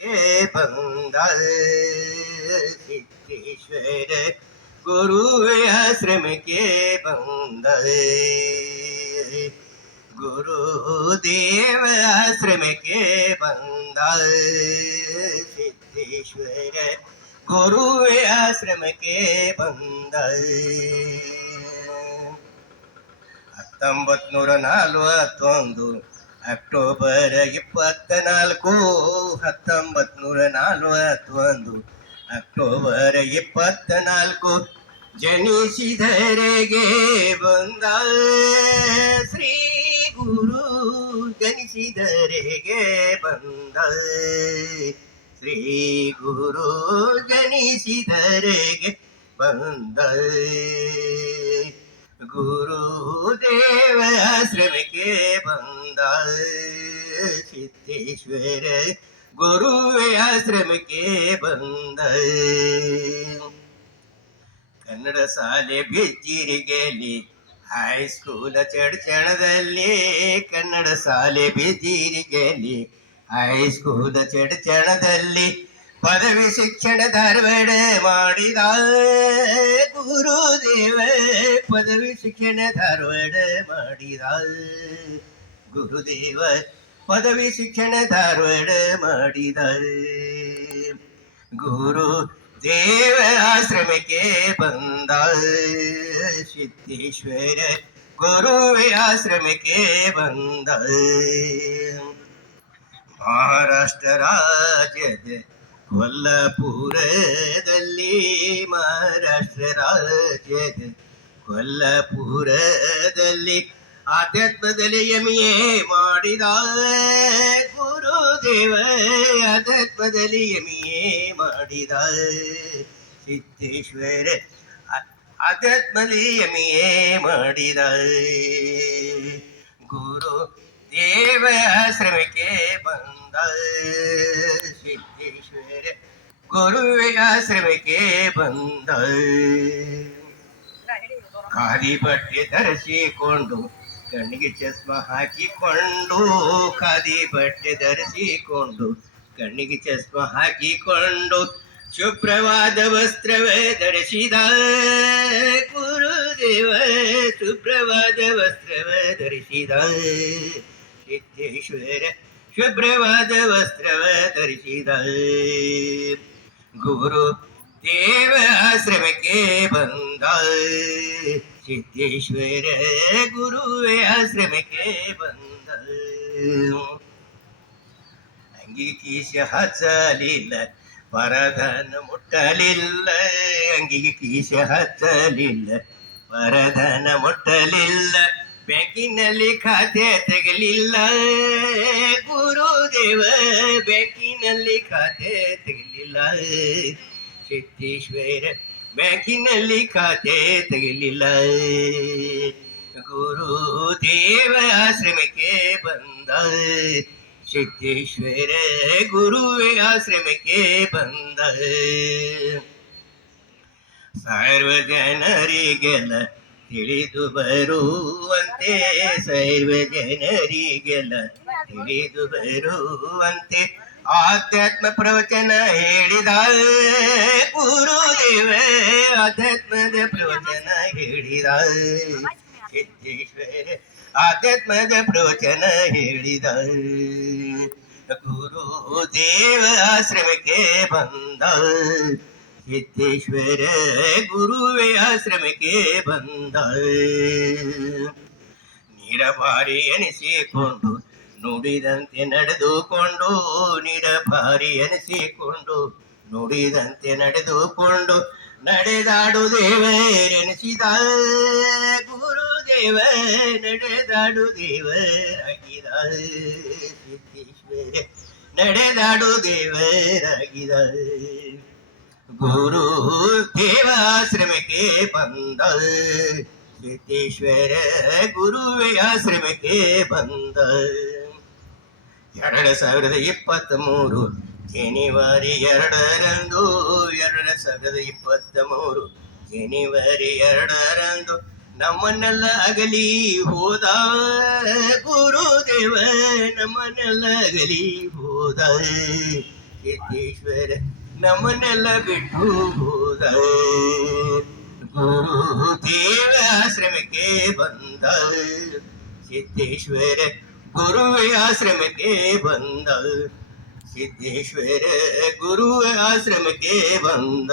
ಬಂದ ಸಿದ್ದೇಶ್ವರ ಗುರುವ ಆಶ್ರಮಕ್ಕೆ ಬಂದ ಗುರುದೇವ ಆಶ್ರಮಕ್ಕೆ ಬಂದ ಸಿದ್ದೇಶ್ವರ ಗುರುವ ಆಶ್ರಮಕ್ಕೆ ಬಂದ 1941 ಅಕ್ಟೋಬರ್ 24 1941 ಅಕ್ಟೋಬರ್ 24 ಜನಿಸಿದರೆಗೆ ಬಂದ ಶ್ರೀ ಗುರು ಜನಿಸಿದರೆಗೆ ಬಂದ ಶ್ರೀ ಗುರು ಜನಿಸಿದರೆಗೆ ಬಂದ ಗುರುದೇವ ಆಶ್ರಮಕ್ಕೆ ಬಂದ ಸಿದ್ದೇಶ್ವರ ಗುರುವ ಆಶ್ರಮಕ್ಕೆ ಬಂದ ಕನ್ನಡ ಶಾಲೆ ಬಿಜ್ಜಿರಿಗೆಯಲ್ಲಿ ಹೈಸ್ಕೂಲ್ ಚಡ್ಚಣದಲ್ಲಿ ಕನ್ನಡ ಶಾಲೆ ಬಿಜ್ಜಿರಿಗೆಯಲ್ಲಿ ಹೈಸ್ಕೂಲ್ ಚಡ್ಚಣದಲ್ಲಿ ಪದವಿ ಶಿಕ್ಷಣ ಧಾರವಾಡ ಮಾಡಿದ ಗುರುದೇವ ಪದವಿ ಶಿಕ್ಷಣ ಧಾರವಾಡ ಮಾಡಿದ ಗುರುದೇವ ಪದವಿ ಶಿಕ್ಷಣ ಧಾರವಾಡ ಮಾಡಿದ ಗುರು ದೇವ ಆಶ್ರಮಕ್ಕೆ ಬಂದ ಸಿದ್ದೇಶ್ವರ ಗುರುವ ಆಶ್ರಮಕ್ಕೆ ಬಂದ ಮಹಾರಾಷ್ಟ್ರ ರಾಜ್ಯದ ಕೊಲ್ಲಾಪುರದಲ್ಲಿ ಮಹಾರಾಷ್ಟ್ರ ರಾಜ್ಯದ ಕೊಲ್ಲಾಪುರದಲ್ಲಿ ಆಧ್ಯಾತ್ಮದಲ್ಲಿ ಎಮಿಎ ಮಾಡಿದ ಗುರುದೇವ ಆಧ್ಯಾತ್ಮದಲ್ಲಿ ಎಮಿಎ ಮಾಡಿದ ಸಿದ್ದೇಶ್ವರ ಆಧ್ಯಾತ್ಮದಲ್ಲಿ ಎಮಿಎ ಮಾಡಿದ ಗುರು ದೇವ ಆಶ್ರಮಕ್ಕೆ ಬಂದ ಸಿದ್ದೇಶ್ವರ ಗುರುವ ಆಶ್ರಮಕ್ಕೆ ಬಂದ ಖಾದಿ ಬಟ್ಟೆ ಧರಿಸಿಕೊಂಡು ಕಣ್ಣಿಗೆ ಚಸ್ಮಾ ಹಾಕಿಕೊಂಡು ಖಾದಿ ಬಟ್ಟೆ ಧರಿಸಿಕೊಂಡು ಕಣ್ಣಿಗೆ ಚಸ್ಮಾ ಹಾಕಿಕೊಂಡು ಶುಭ್ರವಾದ ವಸ್ತ್ರವ ಧರಿಸಿದ ಗುರುದೇವ ಶುಭ್ರವಾದ ವಸ್ತ್ರವ ಧರಿಸಿದ ಸಿದ್ದೇಶ್ವರ ಶುಭ್ರವಾದ ವಸ್ತ್ರವ ಧರಿಸಿದ ಗುರು ದೇವ ಆಶ್ರಮಕ್ಕೆ ಬಂದ ಸಿದ್ದೇಶ್ವರ ಗುರುವ ಆಶ್ರಮಕ್ಕೆ ಬಂದ ಅಂಗಿ ಕೀಸ ಹಚ್ಚಲಿಲ್ಲ ವರಧನ ಮುಟ್ಟಲಿಲ್ಲ ಅಂಗಿಗೆ ಕೀಸ ಹಚ್ಚಲಿಲ್ಲ ವರಧನ ಮುಟ್ಟಲಿಲ್ಲ ಬ್ಯಾಂಕಿನಲ್ಲಿ ಖಾತೆ ತೆಗಲಿಲ್ಲ ಗುರುದೇವ ಬ್ಯಾಂಕಿನಲ್ಲಿ ಖಾತೆ ತೆಗಲಿಲ್ಲ ಸಿದ್ದೇಶ್ವರ ಬ್ಯಾಂಕಿನಲ್ಲಿ ಖಾತೆ ತೆಗಲಿಲ್ಲ ಗುರುದೇವ ಆಶ್ರಮಕ್ಕೆ ಬಂದ ಸಿದ್ದೇಶ್ವರ ಗುರುವ ಆಶ್ರಮಕ್ಕೆ ಬಂದ ಸರ್ವಜನರಿಗೆಲ್ಲ ತಿಳಿದು ಬರುವಂತೆ ಸರ್ವಜನರಿಗೆಲ್ಲ ತಿಳಿದು ಬರುವಂತೆ ಆಧ್ಯಾತ್ಮ ಪ್ರವಚನ ಹೇಳಿದ ಗುರುದೇವ ಆಧ್ಯಾತ್ಮದ ಪ್ರವಚನ ಹೇಳಿದ ಸಿದ್ದೇಶ್ವರ ಆಧ್ಯಾತ್ಮದ ಪ್ರವಚನ ಹೇಳಿದ ಗುರುದೇವ ಆಶ್ರಮಕ್ಕೆ ಬಂದ ಸಿದ್ದೇಶ್ವರ ಗುರುವ ಆಶ್ರಮಕ್ಕೆ ಬಂದ ನಿರಭಾರಿ ಎನಿಸಿಕೊಂಡು ನುಡಿದಂತೆ ನಡೆದುಕೊಂಡು ನಿರಭಾರಿ ಎನಿಸಿಕೊಂಡು ನುಡಿದಂತೆ ನಡೆದುಕೊಂಡು ನಡೆದಾಡು ದೇವರೆನಿಸಿದ ಗುರುದೇವ ನಡೆದಾಡು ದೇವರಾಗಿದ ಸಿದ್ದೇಶ್ವರ ನಡೆದಾಡು ದೇವರಾಗಿದ ಗುರು ದೇವ ಆಶ್ರಮಕ್ಕೆ ಬಂದ ಸಿದ್ದೇಶ್ವರ ಗುರುವ ಆಶ್ರಮಕ್ಕೆ ಬಂದ 2023 ಜನವರಿ 2ರಂದು 2023 ಜನವರಿ 2ರಂದು ನಮ್ಮನ್ನೆಲ್ಲ ಅಗಲಿ ಹೋದ ಗುರುದೇವ ನಮ್ಮನ್ನೆಲ್ಲ ಅಗಲಿ ಹೋದ ಸಿದ್ದೇಶ್ವರ ನಮ್ಮನ್ನೆಲ್ಲ ಬಿಟ್ಟು ಹೋದ ಗುರು ದೇವ ಆಶ್ರಮಕ್ಕೆ ಬಂದ ಸಿದ್ದೇಶ್ವರ ಗುರುವ ಆಶ್ರಮಕ್ಕೆ ಬಂದ ಸಿದ್ದೇಶ್ವರ ಗುರುವ ಆಶ್ರಮಕ್ಕೆ ಬಂದ